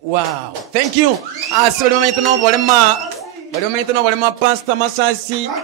Wow, thank you. Asole momento no bolema. Bali momento no bolema Pastor Masasi. Wow.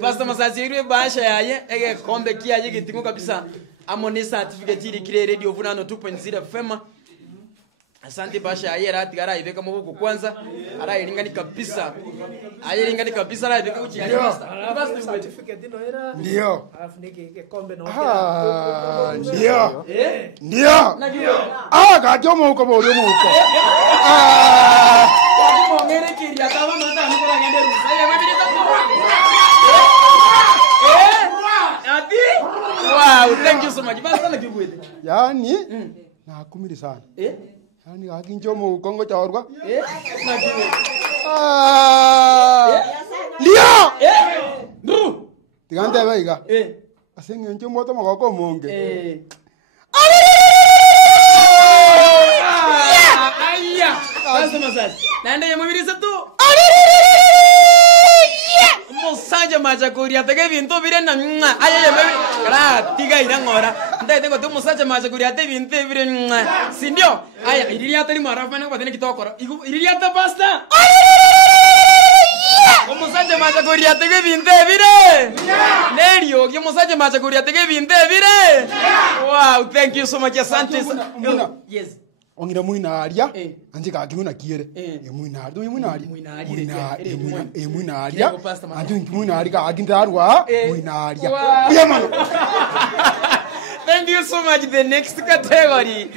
Pastor Masasi yule basha yaye ege kombe kiaje gitingo kabisa amoni certificate ili kile radio Vunano 2.0 FM. Asante basha yaye rati gara iveka mubuku kwanza ara ilingani kabisa aye ilingani kabisa ara iveka uchi yaye pastor certificate ino era ndio alafu niki kombe no ndio gajomo uko bori muko ngere kiria tawa mata nikora ngende rusa ye mabiri wow, thank you so much. Basta na kibwete. Yani nakumiri sana. Yani gakinjomo kongo chaorwa. Na kibwete. Ndio. Ndru. Tigande baiga. Asenge njomo to magoko monge. Aya. Basta Masasi. Nande yamubiri satu. Musanje macha kuria tege bintu bire na aye mebe kala tiga irangora ndai tengo tu musanje macha kuria te bintu bire si ndio aya iriria tali marafa na batene kitokoro iriria ta pasta musanje macha kuria tege bintu bire nerio ki musanje macha kuria tege bintu bire wow, thank you so much. Asante. Yes. Ongira muinaria anje gakiguna kiere muinaria muinaria anje muinaria gakindarwa muinaria yamano. Thank you so much. The next category